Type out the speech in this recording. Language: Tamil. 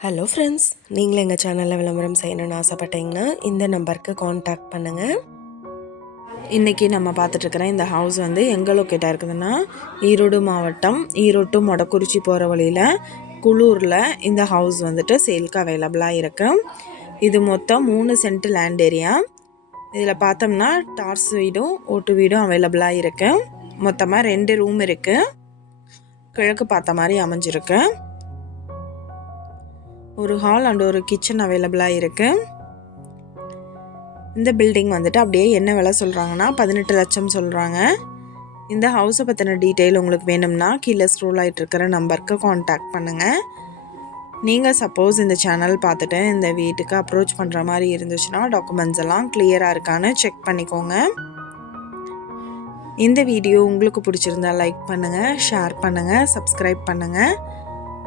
ஹலோ ஃப்ரெண்ட்ஸ் நீங்களும் எங்கள் சேனலில் விளம்பரம் செய்யணும்னு ஆசைப்பட்டீங்கன்னா இந்த நம்பருக்கு காண்டாக்ட் பண்ணுங்கள் இன்றைக்கி நம்ம பார்த்துட்ருக்குற இந்த ஹவுஸ் வந்து எங்கே லொக்கேட்டாக இருக்குதுன்னா ஈரோடு மாவட்டம் ஈரோடு மொடக்குறிச்சி போகிற வழியில் குளூரில் இந்த ஹவுஸ் வந்துட்டு சேல்க்கு அவைலபிளாக இருக்குது இது மொத்தம் மூணு சென்ட் லேண்ட் ஏரியா இதில் பார்த்தோம்னா டார்ஸ் வீடும் ஓட்டு வீடும் அவைலபிளாக இருக்குது மொத்தமாக ரெண்டு ரூம் இருக்குது கிழக்கு பார்த்த மாதிரி அமைஞ்சிருக்கு. ஒரு ஹால் அண்ட் ஒரு கிச்சன் அவைலபிளாக இருக்குது இந்த பில்டிங் வந்துட்டு அப்படியே என்ன விலை சொல்கிறாங்கன்னா பதினெட்டு லட்சம் சொல்கிறாங்க இந்த ஹவுஸை பற்றின டீட்டெயில் உங்களுக்கு வேணும்னா கீழே ஸ்க்ரோல் ஆகிட்டு இருக்கிற நம்பருக்கு காண்டாக்ட் பண்ணுங்கள் நீங்கள் சப்போஸ் இந்த சேனல் பார்த்துட்டு இந்த வீட்டுக்கு அப்ரோச் பண்ணுற மாதிரி இருந்துச்சுன்னா டாக்குமெண்ட்ஸ் எல்லாம் கிளியராக இருக்கான்னு செக் பண்ணிக்கோங்க. இந்த வீடியோ உங்களுக்கு பிடிச்சிருந்தா லைக் பண்ணுங்கள் ஷேர் பண்ணுங்கள் சப்ஸ்கிரைப் பண்ணுங்கள்